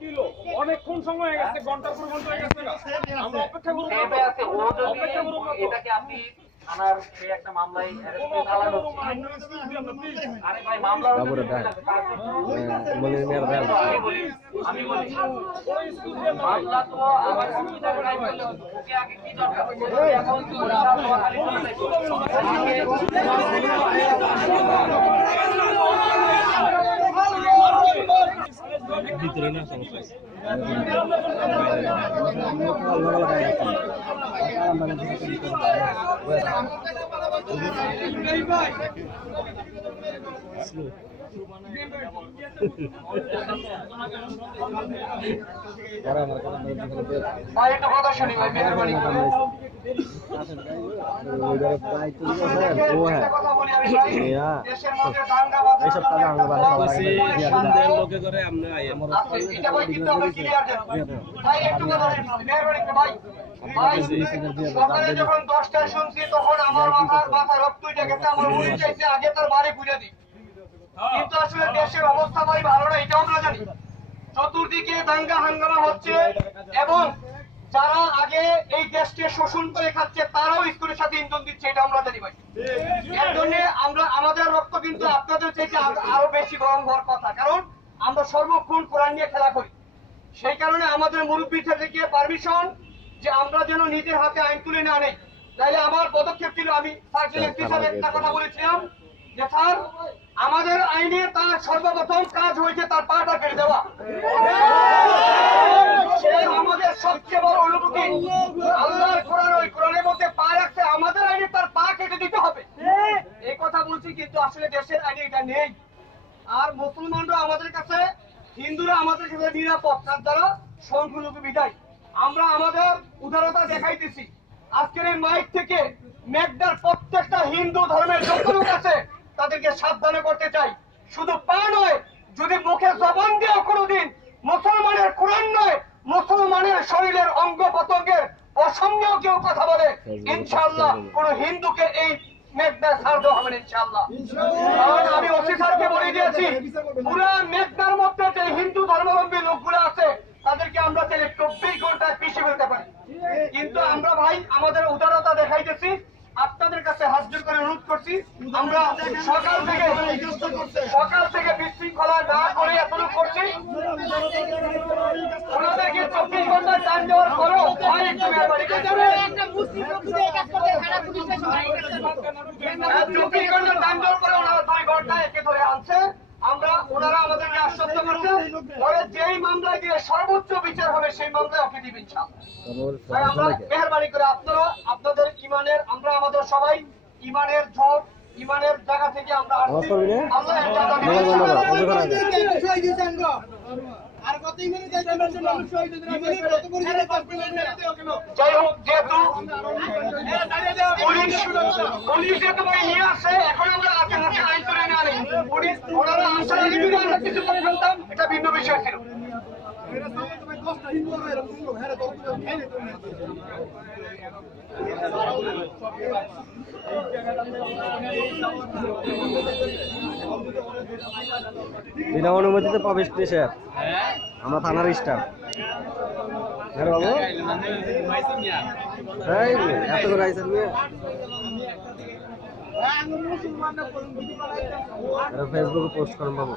Kilo অনেকক্ষণ সময় হয়ে গেছে, ঘন্টার পর ঘন্টা হয়ে গেছে, আমরা অপেক্ষা করব। এটাকে আপনি থানার সেই একটা মামলায় চালানো। আরে ভাই মামলা আমি বলি মামলা তো আমার কম্পিউটারে নাই বলে ওকে আগে কি দরকার এখন ভিতরে না সমস্যা ভাই একটা কথা শুনি ভাই মেহেরবানি করে কথা বলি আমি ভাই দেশের মধ্যে দাঙ্গা লোকে করে আমরা এটা ভাই কিন্তু আমরা ক্লিয়ার দেব ভাই একটু কথা বলি মেহেরবানি করে ভাই ভাই সকালে যখন 10টায় শুনছি তখন আমার মাথা রক্ত উঠে গেছে, আমার মনে চাইছে আগে তার বাড়ি ঘুরে দিই, কিন্তু আসলে দেশের অবস্থা ভাই ভালো না, এটাও আমরা জানি। চতুর্দিকে দাঙ্গা হাঙ্গামা হচ্ছে এবং যারা আগে এই দেশকে শোষণ করে খাচ্ছে তারাও স্কুলের সাথে ইন্ধন দিচ্ছে, এটা আমরা জানি ভাই। এর জন্য আমরা আমাদের রক্ত কিন্তু আপনাদের থেকে আরো বেশি গরম হওয়ার কথা, কারণ আমরা সর্বক্ষণ কোরআন নিয়ে খেলা করি। সেই কারণে আমাদের মুরব্বী থেকে পারমিশন যে আমরা যেন নিজের হাতে আইন তুলে না নেই, তাইলে আমার পদক্ষেপ ছিল আমি সার্কেল এমপি সাহেব একটা কথা বলেছিলাম যে স্যার আমাদের আইনে তার সর্বপ্রথম কাজ হয়েছে তার পাটা কেটে দেওয়া। আমাদের সবচেয়ে বড় অনুভূতি আল্লাহর কোরআন, ওই কোরআনের মধ্যে পা রাখতে আমাদের আইনে তার পা কেটে দিতে হবে, এই কথা বলছি, কিন্তু আসলে দেশের আইনে এটা নেই। আর মুসলমানরা আমাদের কাছে, হিন্দুরা আমাদের কাছে নিরাপদ, তার দ্বারা সংখ্যালঘু বিদায় আমরা আমাদের উদারতা দেখাইতেছি। আজকের এই মাইক থেকে মেঘদার প্রত্যেকটা হিন্দু ধর্মের যত লোক আছে তাদেরকে সাবধানে করতে চাই, শুধু পা নয়, যদি মুখে জবান দিয়ে কোনোদিন মুসলমানের কোরআন নয় মুসলমানের শরীরের অঙ্গ প্রত্যঙ্গের অসম্যক কেউ কথা বলে, ইনশাআল্লাহ কোন হিন্দুকে এই মেঘদা ছাড় দেওয়া হবে ইনশাআল্লাহ। কারণ আমি ওসি স্যারকে বলে দিয়েছি পুরা মেঘদার মধ্যে যে হিন্দু ধর্মাবলম্বী লোকগুলো আছে তাদেরকে আমরা 24 ঘন্টায় পিছিয়ে ফেলতে পারি, কিন্তু আমরা ভাই আমাদের উদারতা দেখাইতেছি, আপনাদের কাছে হাত জোর করে অনুরোধ করছি, আমরা সকাল থেকে বিশৃঙ্খলা না করে এতটুকু করছি, ওনাদেরকে 24 ঘন্টায় টাইম দেওয়ার পরেও ভাই একটু মেহরবানি করে 24 ঘন্টা টাইম দেওয়ার পরে ওনারা 2 ঘন্টা একে ধরে আনছে। ওনারা আমাদেরকে আশ্বস্ত করছে পরে যেই মামলায় দিয়ে সর্বোচ্চ বিচার হবে সেই মামলায় ওকে দিবেন ইনশাআল্লাহ। আমরা মেহরবানি করে আপনারা আপনাদের ইমানের, আমরা আমাদের সবাই ইমানের ঝড় ইমানের জায়গা থেকে আমরা আর কত ইমানে যাইতে পারছেন মানুষ হইতে কত পরিমাণে যাই হোক, যেহেতু পুলিশ যেহেতু নিয়ে আসে, এখন আমরা হাতে হাতে আইন তুলে না নেই, পুলিশ ওনারা আসার আগে যদি আমরা কিছু করে ফেলতাম এটা ভিন্ন বিষয় ছিল। বিনা অনুমতিতে প্রবেশ পেশার আমরা থানার স্টাফ। হ্যাঁ বাবু, এত করে আইসেন ফেসবুকে পোস্ট করেন বাবু।